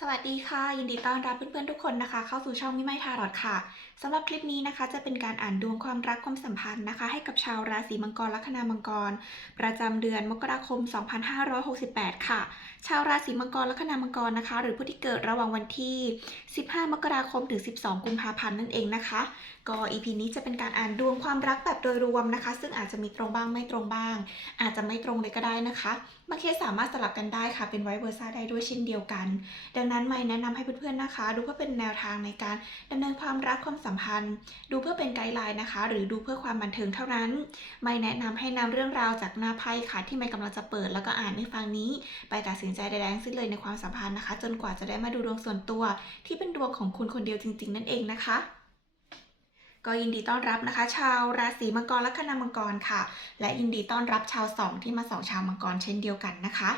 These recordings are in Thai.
สวัสดีค่ะ ยินดีต้อนรับเพื่อนๆทุกคนนะคะ เข้าสู่ช่องมิไมทารอดค่ะสำหรับคลิปนี้นะคะ จะเป็นการอ่านดวงความรักความสัมพันธ์นะคะ ให้กับชาวราศีมังกรลัคนามังกร ประจำเดือนมกราคม 2568 ค่ะ ชาวราศีมังกรลัคนามังกรนะคะ หรือผู้ที่เกิดระหว่างวันที่ 15 มกราคมถึง 12 กุมภาพันธ์นั่นเองนะคะ ก็ EP นี้จะเป็นการอ่านดวงความรักแบบโดยรวมนะคะ ซึ่งอาจจะมีตรงบ้างไม่ตรงบ้าง อาจจะไม่ตรงเลยก็ได้นะคะบางเคสสามารถสลับกันได้ค่ะ เป็นไวเวอร์ซ่าได้ด้วยเช่นเดียวกันดังนั้นไม่แนะนำให้เพื่อนๆนะคะ ดูเพื่อเป็นแนวทางในการดำเนินความรักความสัมพันธ์ ดูเพื่อเป็นไกด์ไลน์นะคะ หรือดูเพื่อความบันเทิงเท่านั้น ไม่แนะนำให้นำเรื่องราวจากหน้าไพ่ค่ะ ที่ไม่กำลังจะเปิดแล้วก็อ่านในฟังนี้ ไปตัดสินใจใดๆทั้งสิ้นเลยในความสัมพันธ์นะคะ จนกว่าจะได้มาดูดวงส่วนตัว ที่เป็นดวงของคุณคนเดียวจริง ๆ นั่นเองนะคะก็ยินดีต้อนรับนะคะ ชาวราศีมังกรและคณามังกรค่ะ และยินดีต้อนรับชาวสองที่มาสองชาวมังกรเช่นเดียวกันนะคะ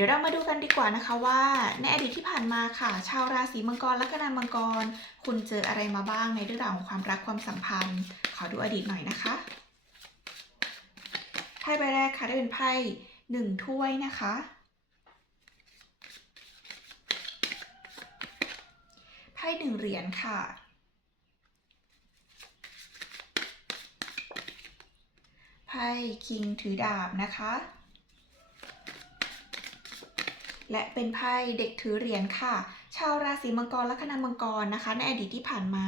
ดี๋ยวเรามาดูกันดีกว่านะคะว่าในอดีตที่ผ่านมาค่ะ ชาวราศีมังกรและคณามังกร คุณเจออะไรมาบ้างในเรื่องราวของความรักความสัมพันธ์ ขอดูอดีตหน่อยนะคะไพ่ใบแรกค่ะได้เป็นไพ่หนึ่งถ้วยนะคะไพ่หนึ่งเหรียญค่ะไพ่คิงถือดาบนะคะ และเป็นไพ่เด็กถือเหรียญค่ะ ชาวราศีมังกรและคณามังกรนะคะ ในอดีตที่ผ่านมา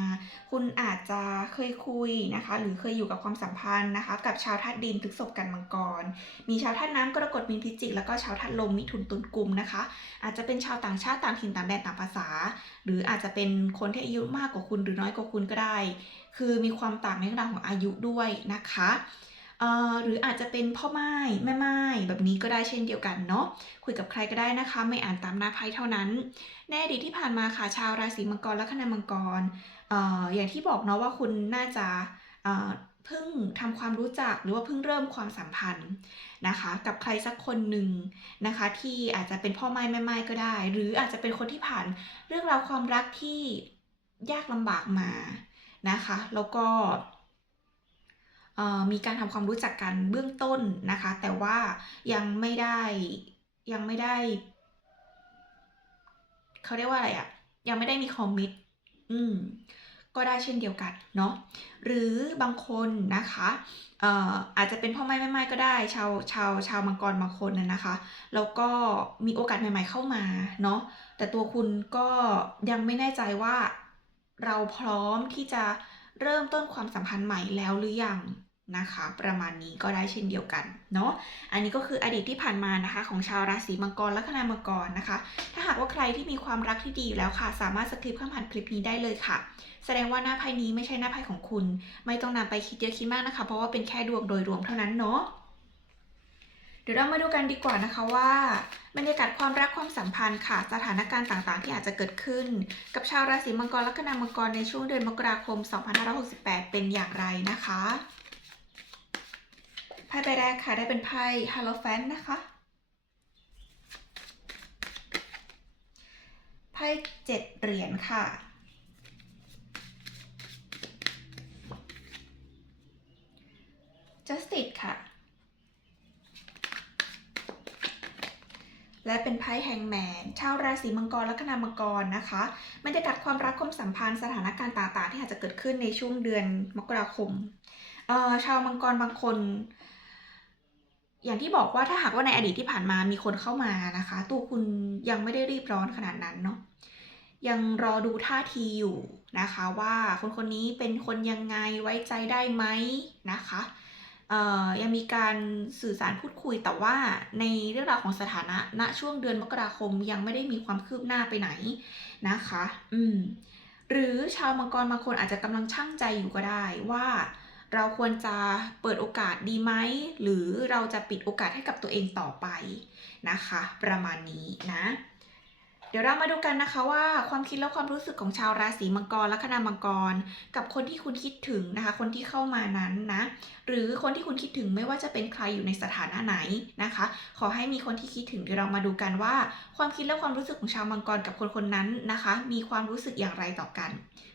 คุณอาจจะเคยคุยนะคะ หรือเคยอยู่กับความสัมพันธ์นะคะ กับชาวธาตุดินพฤษภกันมังกร มีชาวธาตุน้ำกรกฎมีนพิจิก แล้วก็ชาวธาตุลมมิถุนตุลกุมนะคะ อาจจะเป็นชาวต่างชาติต่างถิ่นต่างแดนต่างภาษา หรืออาจจะเป็นคนที่อายุมากกว่าคุณหรือน้อยกว่าคุณก็ได้ คือมีความต่างในเรื่องของอายุด้วยนะคะ หรืออาจจะเป็นพ่อไม้แม่ไม้แบบนี้ก็ได้เช่นเดียวกันเนาะคุยกับใครก็ได้นะคะ ไม่อ่านตามหน้าไพ่เท่านั้น ในอดีตที่ผ่านมาค่ะชาวราศีมังกรและคณามังกรออย่างที่บอกเนาะว่าคุณน่าจะเพิ่งทำความรู้จักหรือว่าเพิ่งเริ่มความสัมพันธ์นะคะ กับใครสักคนหนึ่งนะคะ ที่อาจจะเป็นพ่อไม้แม่ไม้ก็ได้ หรืออาจจะเป็นคนที่ผ่านเรื่องราวความรักที่ยากลำบากมานะคะ แล้วก็ มีการทำความรู้จักกันเบื้องต้นนะคะ แต่ว่ายังไม่ได้ยังไม่ได้เขาเรียกว่าอะไรอะยังไม่ได้มีคอมมิตอืมก็ได้เช่นเดียวกันเนาะหรือบางคนนะคะเอ่ออาจจะเป็นพ่อไม้แม่ไม้ก็ได้ชาวชาวชาวมังกรบางคนน่ะนะคะ แล้วก็มีโอกาสใหม่ ๆเข้ามาเนาะแต่ตัวคุณก็ยังไม่แน่ใจว่าเราพร้อมที่จะ เริ่มต้นความสัมพันธ์ใหม่แล้วหรือยังนะคะ ประมาณนี้ก็ได้เช่นเดียวกันเนาะอันนี้ก็คืออดีตที่ผ่านมานะคะ ของชาวราศีมังกรและคณามังกรนะคะ ถ้าหากว่าใครที่มีความรักที่ดีอยู่แล้วค่ะ สามารถสคริปข้ามผ่านคลิปนี้ได้เลยค่ะ แสดงว่าหน้าไพ่นี้ไม่ใช่หน้าไพ่ของคุณ ไม่ต้องนำไปคิดเยอะคิดมากนะคะ เพราะว่าเป็นแค่ดวงโดยรวมเท่านั้นเนาะ เดี๋ยวเรามาดูกันดีกว่านะคะว่าบรรยากาศความรักความสัมพันธ์ค่ะ สถานการณ์ต่างๆ ที่อาจจะเกิดขึ้น กับชาวราศีมังกรและคณามังกรในช่วงเดือนมกราคม 2568 เป็นอย่างไรนะคะไพ่ใบแรกค่ะได้เป็นไพ่ฮาโลแฟนนะคะไพ่เจ็ดเหรียญค่ะ Justice ค่ะ และเป็น ไพ่แฮงแมน ชาวราศีมังกรและคณามังกรนะคะบรรยากาศความรักความสัมพันธ์สถานการณ์ต่าง ๆ ที่อาจจะเกิดขึ้นในช่วงเดือนมกราคมชาวมังกรบางคน อย่างที่บอกว่าถ้าหากว่าในอดีตที่ผ่านมามีคนเข้ามานะคะ ตัวคุณยังไม่ได้รีบร้อนขนาดนั้นเนาะยังรอดูท่าทีอยู่นะคะ ว่าคนคนนี้เป็นคนยังไงไว้ใจได้ไหมนะคะ ยังมีการสื่อสารพูดคุยแต่ว่าในเรื่องราวของสถานะณช่วงเดือนมกราคมยังไม่ได้มีความคืบหน้าไปไหนนะคะ อืม หรือชาวมังกรบางคนอาจจะกำลังชั่งใจอยู่ก็ได้ว่าเราควรจะเปิดโอกาสดีไหม หรือเราจะปิดโอกาสให้กับตัวเองต่อไปนะคะ ประมาณนี้นะ เดี๋ยวเรามาดูกันนะคะว่าความคิดและความรู้สึกของชาวราศีมังกรและคณามังกร กับคนที่คุณคิดถึงนะคะ คนที่เข้ามานั้นนะหรือคนที่คุณคิดถึงไม่ว่าจะเป็นใครอยู่ในสถานะไหนนะคะ ขอให้มีคนที่คิดถึงเดี๋ยวเรามาดูกันว่า ความคิดและความรู้สึกของชาวมังกรกับคนคนนั้นนะคะ มีความรู้สึกอย่างไรต่อกัน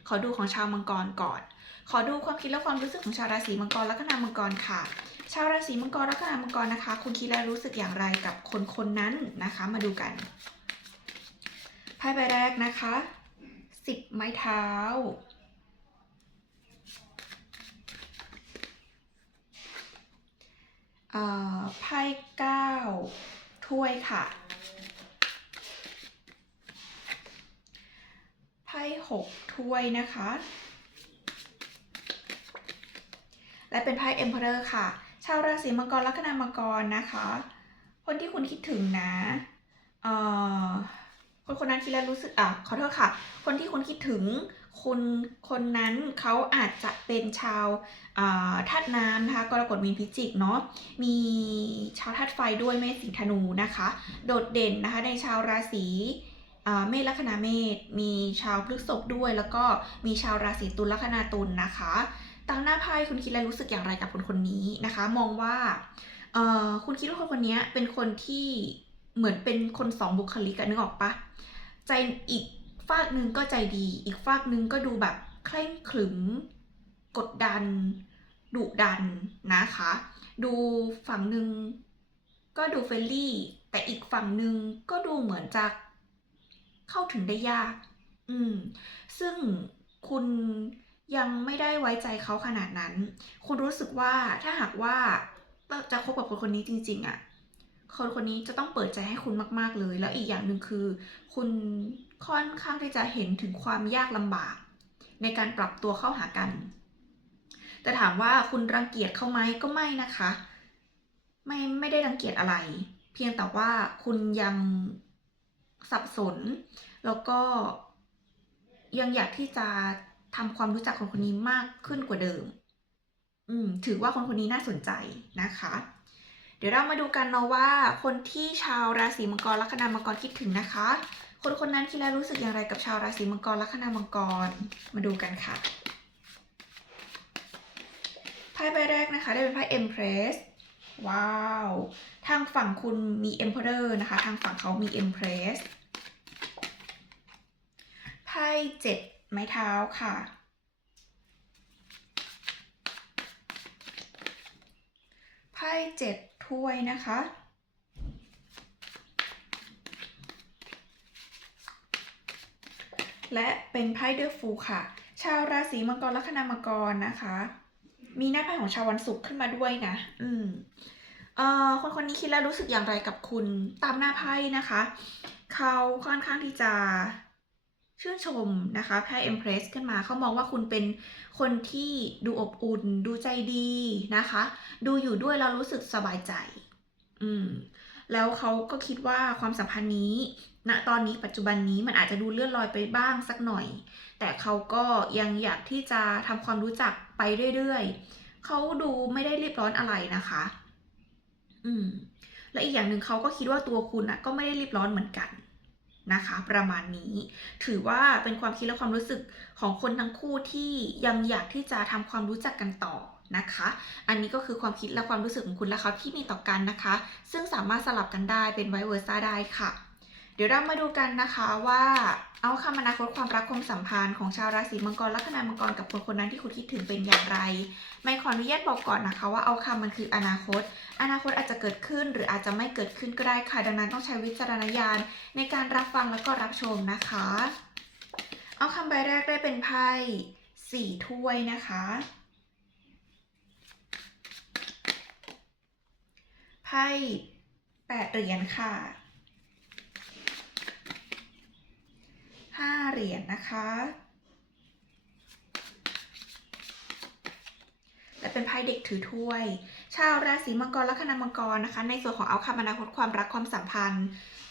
ขอดูของชาวมังกรก่อน ขอดูความคิดและความรู้สึกของชาวราศีมังกรและคณามังกรค่ะชาวราศีมังกรและคณามังกรนะคะ คุณคิดและรู้สึกอย่างไรกับคนคนนั้นนะคะ มาดูกัน ไพ่ใบแรกนะคะสิบไม้เท้าอ่อไพ่เก้าถ้วยค่ะ ไพ่หกถ้วยนะคะ และเป็นไพ่ Emperor ค่ะ ชาวราศีมังกรลัคนามังกรนะคะ คนที่คุณคิดถึงนะ เอ่อ คนคนนั้นคิดแล้วรู้สึกอะขอโทษค่ะ คนที่คุณคิดถึงคนคนนั้นเขาอาจจะเป็นชาวธาตุน้ำนะคะกรกฎมีนพิจิกเนาะมีชาวธาตุไฟด้วยเมษสิงธนูนะคะ โดดเด่นนะคะในชาวราศีเมษลัคนาเมษมีชาวพฤษภด้วย แล้วก็มีชาวราศีตุลลัคนาตุลนะคะตั้งหน้าไพ่คุณคิดและรู้สึกอย่างไรกับคนคนนี้นะคะ มองว่าคุณคิดว่าคนคนนี้เป็นคนที่ เหมือนเป็นคนสองบุคลิกอะนึกออกปะใจอีกฝากหนึ่งก็ใจดี อีกฝากหนึ่งก็ดูแบบเคร่งขรึม กดดันดุดันนะคะ ดูฝั่งหนึ่งก็ดูเฟรนลี่ แต่อีกฝั่งหนึ่งก็ดูเหมือนจะเข้าถึงได้ยาก อืม ซึ่งคุณยังไม่ได้ไว้ใจเขาขนาดนั้น คุณรู้สึกว่าถ้าหากว่าจะคบกับคนคนนี้จริง ๆอะ่ะ คนคนนี้จะต้องเปิดใจให้คุณมาก ๆ เลย แล้วอีกอย่างหนึ่งคือ คุณค่อนข้างที่จะเห็นถึงความยากลำบาก ในการปรับตัวเข้าหากัน แต่ถามว่าคุณรังเกียจเขาไหมก็ไม่นะคะ ไม่ไม่ได้รังเกียจอะไร เพียงแต่ว่าคุณยังสับสน แล้วก็ยังอยากที่จะทำความรู้จักคนคนนี้มากขึ้นกว่าเดิม อืม ถือว่าคนคนนี้น่าสนใจนะคะ เดี๋ยวเรามาดูกันเนาะว่า คนที่ชาวราศีมังกรลัคนามังกรคิดถึงนะคะ คนคนนั้นคิดแล้วรู้สึกอย่างไรกับชาวราศีมังกรลัคนามังกร มาดูกันค่ะไพ่ใบแรกนะคะ ได้เป็นไพ่ Empress ว้าว ทางฝั่งคุณมี Emperor นะคะ ทางฝั่งเขามี Empress ไพ่เจ็ดไม้เท้าค่ะ ไพ่เจ็ด ถ้วยนะคะ และเป็นไพ่เดอฟูค่ะ ชาวราศีมังกรลัคนามังกรนะคะ มีหน้าไพ่ของชาววันศุกร์ขึ้นมาด้วยนะ อืมเอ่อคนคนนี้คิดแล้วรู้สึกอย่างไรกับคุณตามหน้าไพ่นะคะ เขาค่อนข้างที่จะ ชื่นชมนะคะไพ่ Empress ขึ้นมาเขามองว่าคุณเป็นคนที่ดูอบอุ่น ดูใจดีนะคะ ดูอยู่ด้วยแล้วรู้สึกสบายใจ อืม แล้วเขาก็คิดว่าความสัมพันธ์นี้ณตอนนี้ปัจจุบันนี้มันอาจจะดูเลื่อนลอยไปบ้างสักหน่อย แต่เขาก็ยังอยากที่จะทำความรู้จักไปเรื่อยๆเขาดูไม่ได้รีบร้อนอะไรนะคะ อืม และอีกอย่างหนึ่งเขาก็คิดว่าตัวคุณนะก็ไม่ได้รีบร้อนเหมือนกัน นะคะ ประมาณนี้ ถือว่าเป็นความคิดและความรู้สึกของคนทั้งคู่ที่ยังอยากที่จะทำความรู้จักกันต่อนะคะ อันนี้ก็คือความคิดและความรู้สึกของคุณและเขาที่มีต่อกันนะคะ ซึ่งสามารถสลับกันได้เป็นไวเวอร์ซ่าได้ค่ะ เดี๋ยวเรามาดูกันนะคะว่าเอาคำอนาคตความรักความสัมพันธ์ของชาวราศีมังกรลัคนามังกรกับคนคนนั้นที่คุณคิดถึงเป็นอย่างไรไม่ขออนุญาตบอกก่อนนะคะ ว่าเอาคำมันคืออนาคต อนาคตอาจจะเกิดขึ้นหรืออาจจะไม่เกิดขึ้นก็ได้ค่ะดังนั้นต้องใช้วิจารณญาณในการรับฟังแล้วก็รับชมนะคะ เอาคำใบแรกได้เป็นไพ่สี่ถ้วยนะคะไพ่แปดเหรียญค่ะ ห้าเหรียญนะคะ และเป็นไพ่เด็กถือถ้วย ชาวราศีมังกรแลัคนามังกรนะคะ ในส่วนของเอาคำอนาคตความรักความสัมพันธ์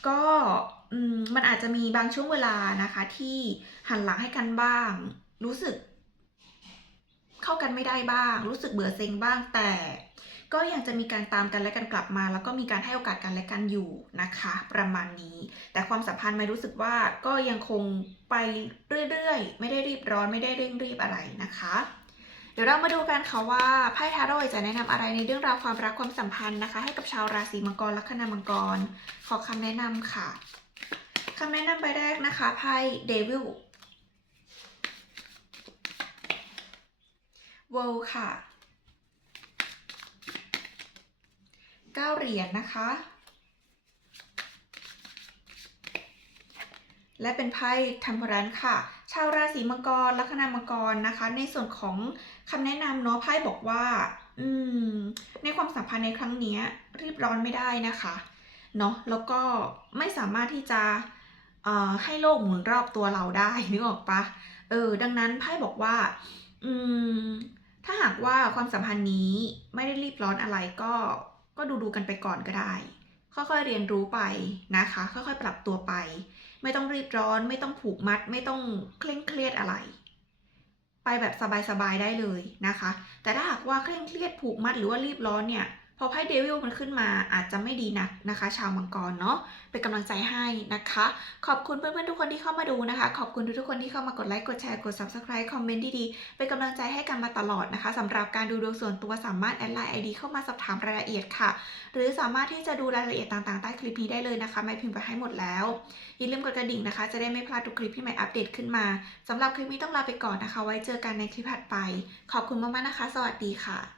ก็มมันอาจจะมีบางช่วงเวลานะคะ ที่หันหลังให้กันบ้าง รู้สึก เข้ากันไม่ได้บ้าง รู้สึกเบื่อเซ็งบ้างแต่ ก็ยังจะมีการตามกันและกันกลับมา แล้วก็มีการให้โอกาสกันและกันอยู่นะคะ ประมาณนี้ แต่ความสัมพันธ์ไม่รู้สึกว่าก็ยังคงไปเรื่อยๆ ไม่ได้รีบร้อนไม่ได้เร่งรีบอะไรนะคะเดี๋ยวเรามาดูกันค่ะว่าไพ่ทาโร่จะแนะนำอะไรในเรื่องราวความรักความสัมพันธ์นะคะ ให้กับชาวราศีมังกรลัคนามังกร ขอคำแนะนำค่ะคำแนะนำใบแรกนะคะไพ่เดวิลเวลค่ะ เก้าเหรียญนะคะ และเป็นไพ่ Temperance ค่ะ ชาวราศีมังกรลัคนามังกรนะคะ ในส่วนของคำแนะนำเนาะไพ่บอกว่า อืม ในความสัมพันธ์ในครั้งนี้รีบร้อนไม่ได้นะคะเนาะแล้วก็ไม่สามารถที่จะให้โลกหมุนรอบตัวเราได้นึกออกปะเออ ดังนั้นไพ่บอกว่า อืม ถ้าหากว่าความสัมพันธ์นี้ไม่ได้รีบร้อนอะไรก็ ก็ดูดูกันไปก่อนก็ได้ ค่อยๆเรียนรู้ไปนะคะ ค่อยๆปรับตัวไป ไม่ต้องรีบร้อน ไม่ต้องผูกมัด ไม่ต้องเคร่งเครียดอะไร ไปแบบสบายๆได้เลยนะคะ แต่ถ้าหากว่าเคร่งเครียดผูกมัดหรือว่ารีบร้อนเนี่ย พอไพ่เดวิลมันขึ้นมาอาจจะไม่ดีนักนะคะ ชาวมังกรเนาะเป็นกำลังใจให้นะคะ ขอบคุณเพื่อนๆทุกคนที่เข้ามาดูนะคะ ขอบคุณทุกๆคนที่เข้ามากดไลค์กดแชร์กด subscribe คอมเมนต์ดีๆเป็นกำลังใจให้กันมาตลอดนะคะสำหรับการดูดวงส่วนตัวสามารถแอดไลน์ ID เข้ามาสอบถามรายละเอียดค่ะ หรือสามารถที่จะดูรายละเอียดต่างๆใต้คลิปนี้ได้เลยนะคะไม่พิมพ์ไปให้หมดแล้วอย่าลืมกดกระดิ่งนะคะ จะได้ไม่พลาดทุกคลิปที่ใหม่อัปเดตขึ้นมาสำหรับคลิปนี้ต้องลาไปก่อนนะคะ ไว้เจอกันในคลิปถัดไป ขอบคุณมากๆนะคะ สวัสดีค่ะ